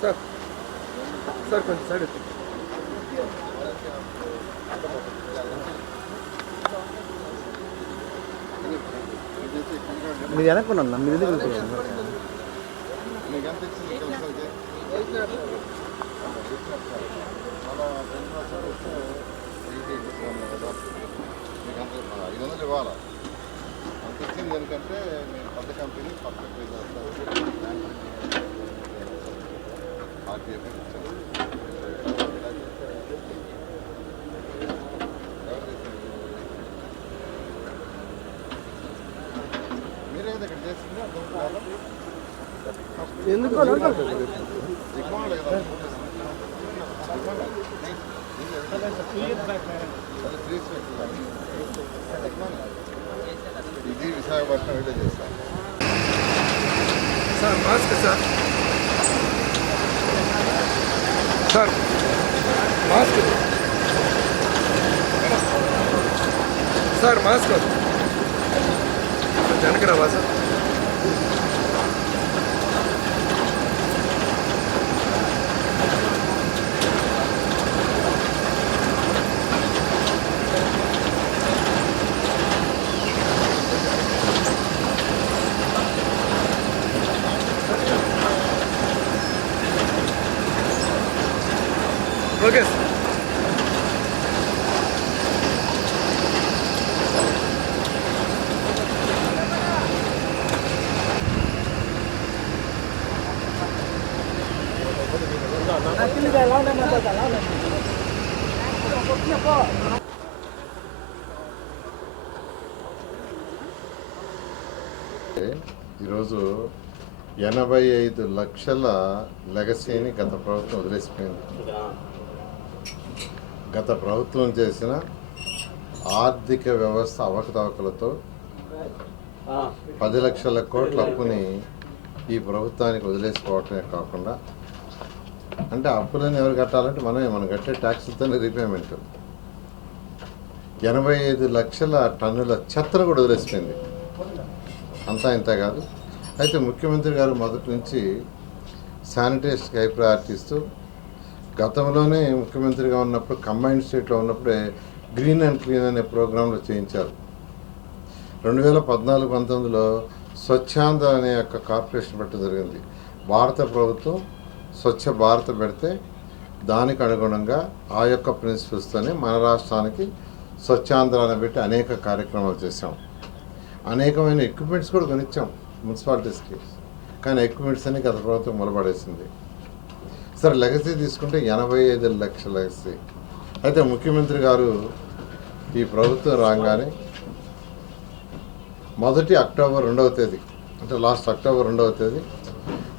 Sir sir కొంచెం side మీరు వెనక్కున్నా మీరు ఎందుకు మీకు వెళ్తున్నారు? ఐదు వందలు ఇవ్వాలా అంత ఇచ్చింది ఎందుకంటే మీరు పెద్ద కంపెనీ పక్కన పే చేస్తారు ఆర్టీఎఫ్ ఇచ్చారు మీరే కదా ఇక్కడ చేసింది అర్థం కావాలా ఎందుకు ఇది విశాఖపట్నం వెళ్ళి చేస్తాను sir mask sir. Sir mask. Sir mask వెనక రావా సార్ ఓకే. ఈరోజు ఎనభై ఐదు లక్షల లెగసీని గత ప్రభుత్వం వదిలేసిపోయింది. గత ప్రభుత్వం చేసిన ఆర్థిక వ్యవస్థ అవకతవకలతో పది లక్షల కోట్ల అప్పుని ఈ ప్రభుత్వానికి వదిలేసుకోవటమే కాకుండా అంటే అప్పులని ఎవరు కట్టాలంటే మనమే మనం కట్టే ట్యాక్సులతోనే రీపేమెంట్. ఎనభై ఐదు లక్షల టన్నుల చెత్తను కూడా వదిలేసిపోయింది. అంతా ఇంత కాదు. అయితే ముఖ్యమంత్రి గారు మొదటి నుంచి శానిటైజ్కి హై ప్రయారిటీ ఇస్తూ గతంలోనే ముఖ్యమంత్రిగా ఉన్నప్పుడు కంబైన్డ్ స్టేట్లో ఉన్నప్పుడే గ్రీన్ అండ్ క్లీన్ అనే ప్రోగ్రాంలో చేయించారు. రెండు వేల పద్నాలుగు పంతొమ్మిదిలో స్వచ్ఛాంధ్ర అనే యొక్క కార్పొరేషన్ పెట్టడం జరిగింది. భారత ప్రభుత్వం స్వచ్ఛ భారత్ పెడితే దానికి అనుగుణంగా ఆ యొక్క ప్రిన్సిపల్స్తోనే మన రాష్ట్రానికి స్వచ్ఛాంధ్ర అని పెట్టి అనేక కార్యక్రమాలు చేసాం అనేకమైన ఎక్విప్మెంట్స్ కూడా కొనిచ్చాం మున్సిపాలిటీస్కి. కానీ ఎక్విప్మెంట్స్ అని గత ప్రభుత్వం మొలబడేసింది. సరే లెగసీ తీసుకుంటే ఎనభై ఐదు లక్షల లెగసీ అయితే ముఖ్యమంత్రి గారు ఈ ప్రభుత్వం రాగానే మొదటి అక్టోబర్ రెండవ తేదీ అంటే లాస్ట్ అక్టోబర్ రెండవ తేదీ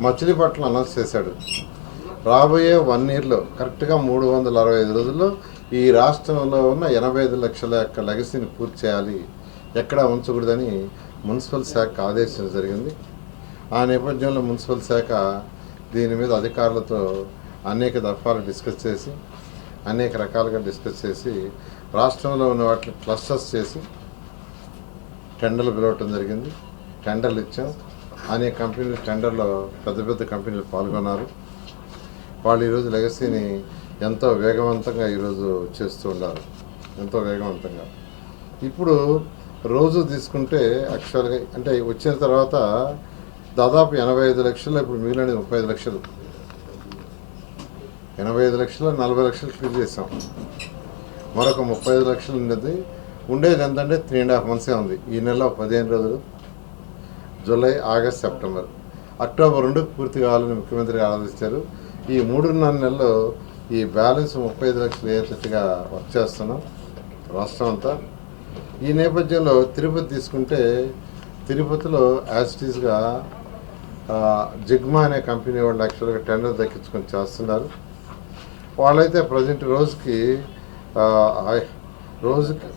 మచిలీపట్నం అనౌన్స్ చేశాడు. రాబోయే వన్ ఇయర్లో కరెక్ట్గా మూడు వందల అరవై ఐదు రోజుల్లో ఈ రాష్ట్రంలో ఉన్న ఎనభై ఐదు లక్షల యొక్క లెగసీని పూర్తి చేయాలి. ఎక్కడా ఉంచకూడదని మున్సిపల్ శాఖ ఆదేశం జరిగింది. ఆ నేపథ్యంలో మున్సిపల్ శాఖ దీని మీద అధికారులతో అనేక దఫాలు డిస్కస్ చేసి అనేక రకాలుగా డిస్కస్ చేసి రాష్ట్రంలో ఉన్న వాటిని క్లస్టర్స్ చేసి టెండర్లు పిలవటం జరిగింది. టెండర్లు ఇచ్చాం. అనేక కంపెనీలు టెండర్లో పెద్ద పెద్ద కంపెనీలు పాల్గొన్నారు. వాళ్ళు ఈరోజు లెగసీని ఎంతో వేగవంతంగా ఈరోజు చేస్తూ ఉన్నారు. ఎంతో వేగవంతంగా. ఇప్పుడు రోజు తీసుకుంటే యాక్చువల్గా అంటే వచ్చిన తర్వాత దాదాపు ఎనభై ఐదు లక్షలు ఇప్పుడు మిగిలినది ముప్పై ఐదు లక్షలు. ఎనభై ఐదు లక్షలు నలభై లక్షలు క్లియర్ చేసాం మరొక ముప్పై ఐదు లక్షలు ఉండేది. ఉండేది ఎంతంటే త్రీ అండ్ హాఫ్ మంత్సే ఉంది. ఈ నెల పదిహేను రోజులు. July August September. అక్టోబర్ రెండు పూర్తి కావాలని ముఖ్యమంత్రి ఆలోచించారు ఈ మూడున్నర నెలల్లో ఈ బ్యాలెన్స్ ముప్పై ఐదు లక్షలు అయ్యేటట్టుగా వర్క్ చేస్తున్నాం రాష్ట్రం అంతా. ఈ నేపథ్యంలో తిరుపతి తీసుకుంటే తిరుపతిలో యాజిటీస్గా జిగ్మా అనే కంపెనీ వాళ్ళు యాక్చువల్గా టెండర్ దక్కించుకొని చేస్తున్నారు. వాళ్ళైతే ప్రజెంట్ రోజుకి రోజుకి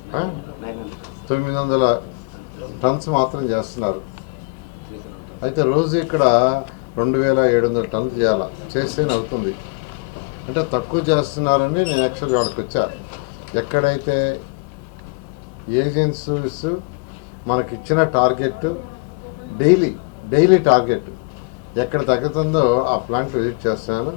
తొమ్మిది వందల టన్స్ మాత్రం చేస్తున్నారు. అయితే రోజు ఇక్కడ రెండు వేల ఏడు వందల టన్స్ చేయాలి చేస్తేనే అవుతుంది. అంటే తక్కువ చేస్తున్నారని నేను యాక్చువల్గా వాళ్ళకి వచ్చాను ఎక్కడైతే ఏజెన్సీస్ మనకి ఇచ్చిన టార్గెట్ డైలీ డైలీ టార్గెట్ ఎక్కడ తగ్గుతుందో ఆ ప్లాంట్ విజిట్ చేస్తాను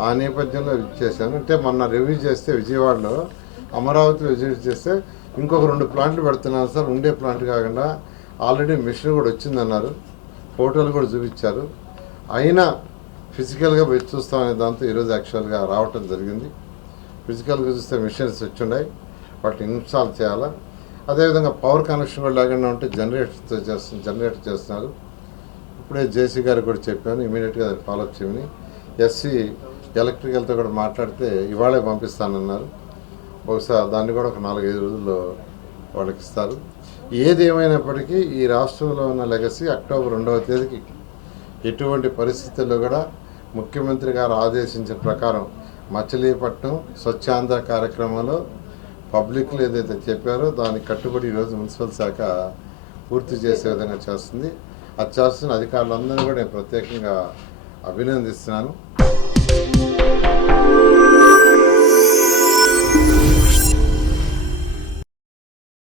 ఆ నేపథ్యంలో విజిట్ చేశాను. అంటే మొన్న రివ్యూ చేస్తే విజయవాడలో అమరావతి విజిట్ చేస్తే ఇంకొక రెండు ప్లాంట్లు పెడుతున్నాను సార్. ఉండే ప్లాంట్ కాకుండా ఆల్రెడీ మిషన్ కూడా వచ్చిందన్నారు. ఫోటోలు కూడా చూపించారు. అయినా ఫిజికల్గా పోయి చూస్తామనే దాంతో ఈరోజు యాక్చువల్గా రావటం జరిగింది. ఫిజికల్గా చూస్తే మిషన్స్ వచ్చి వాటిని ఇన్స్టాల్ చేయాలా? అదేవిధంగా పవర్ కనెక్షన్ కూడా లేకుండా ఉంటే జనరేటర్తో చేస్తున్నారు జనరేటర్ చేస్తున్నారు. ఇప్పుడే జేసీ గారు కూడా చెప్పాను ఇమీడియట్గా ఫాలోఅప్ చేయమని. ఎస్సీ ఎలక్ట్రికల్తో కూడా మాట్లాడితే ఇవాళే పంపిస్తానన్నారు. బహుశా దాన్ని కూడా ఒక నాలుగైదు రోజుల్లో వాళ్ళకి ఇస్తారు. ఏది ఏమైనప్పటికీ ఈ రాష్ట్రంలో ఉన్న లెగసీ అక్టోబర్ రెండవ తేదీకి ఎటువంటి పరిస్థితుల్లో కూడా ముఖ్యమంత్రి గారు ఆదేశించిన ప్రకారం మచిలీపట్నం స్వచ్ఛాంధ్ర కార్యక్రమంలో పబ్లిక్లో ఏదైతే చెప్పారో దానికి కట్టుబడి ఈరోజు మున్సిపల్ శాఖ పూర్తి చేసే విధంగా చేస్తుంది. అది చేస్తున్న అధికారులందరినీ కూడా నేను ప్రత్యేకంగా అభినందిస్తున్నాను.